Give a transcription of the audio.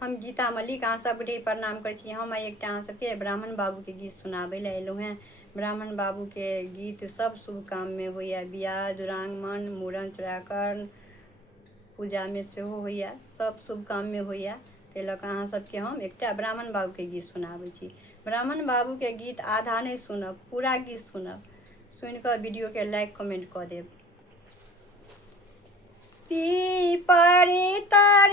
हम गीता मलिक अहाँ सबके प्रणाम करै छी। हम एकटा अहाँ सबके ब्राह्मण बाबूके गीत सुनाबै लए एलहुँ हैं। ब्राह्मण बाबूके गीत सब शुभ काममे होइए, बियाह, दुरागमन, मूड़न, चूड़ाकरण, पूजामे सेहो होइए, सब शुभ काममे होइए। ताहि लऽ कऽ अहाँ सबके हम एकटा ब्राह्मण बाबूके गीत सुनाबै छी। ब्राह्मण बाबूके गीत आधा नहि सुनब, पूरा गीत सुनब। सुनि कऽ वीडियोके लाइक कमेंट कऽ देब। पीपर तर